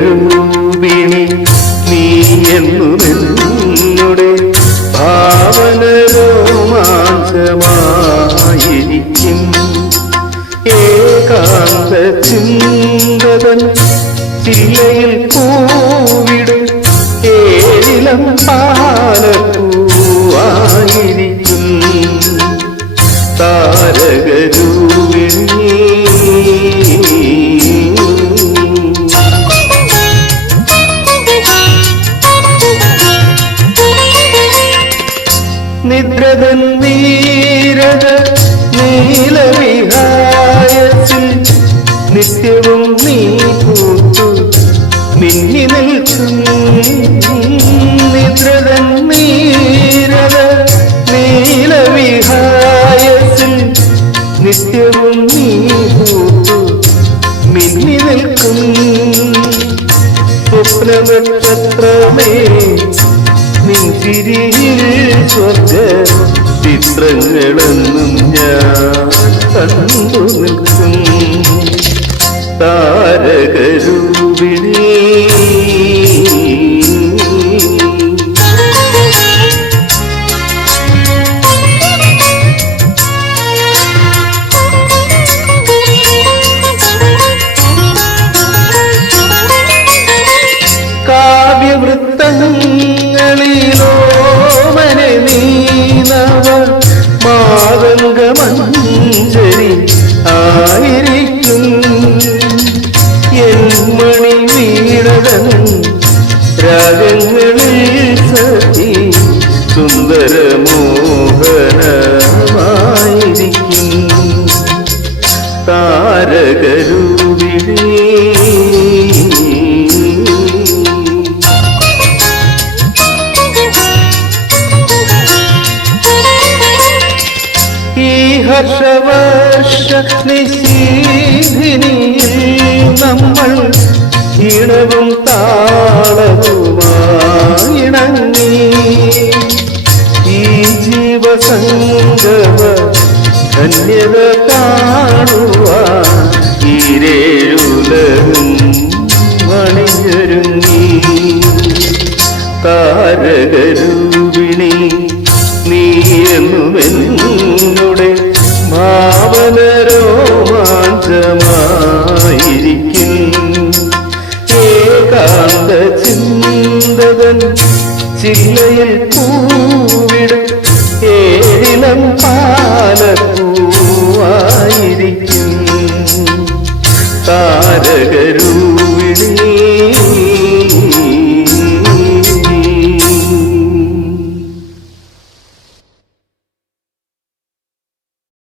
രൂപിണി നീ എന്നു നിന്നുടെ ഭാവന രോമാഞ്ചമായിരിക്കും ഏകാന്ത ചിന്തതൻ ചില്ലയിൽ പൂവിടും ഏഴിലം പാലപ്പൂവായിരിക്കും. താരകരൂപി നീലവിഹായത്തിൽ നിത്യവും നീ പൂത്തു മിന്നി നിൽക്കും നിദ്രതൻ നീരത നീലവിഹായത്തിൽ നിത്യവും നീ പൂത്തു മിന്നി നിൽക്കും സ്വപ്നനക്ഷത്രമേ നിൻചിരിയിൽ സ്വർഗ ചിത്രങ്ങളെന്നും ഞാൻ കണ്ടു നിൽക്കും. താരകരൂപിണി. കാവ്യവൃത്തങ്ങളിലോമനെ മാതംഗമഞ്ജരി ആയിരിക്കും. എൻ മണി വീണതൻ രാഗങ്ങളിൽ സതി സുന്ദരമോഹനമായിരിക്കും. താരകരൂപിണി ഹർഷവർഷ നിശീധിനിയിൽ നമ്മൾ ഇണവും താളവുമായിണങ്ങി ഈ ജീവസംഗമ ധന്യത കാണുവാൻ ഈരേഴുലകും മണിഞ്ഞൊരുങ്ങി. താരകരൂപിണി നീ എന്നുമെന്നുടെ ചിന്തകൻ ചില്ലയിൽ പൂവിട. ഏഴിലം പാലപ്പൂ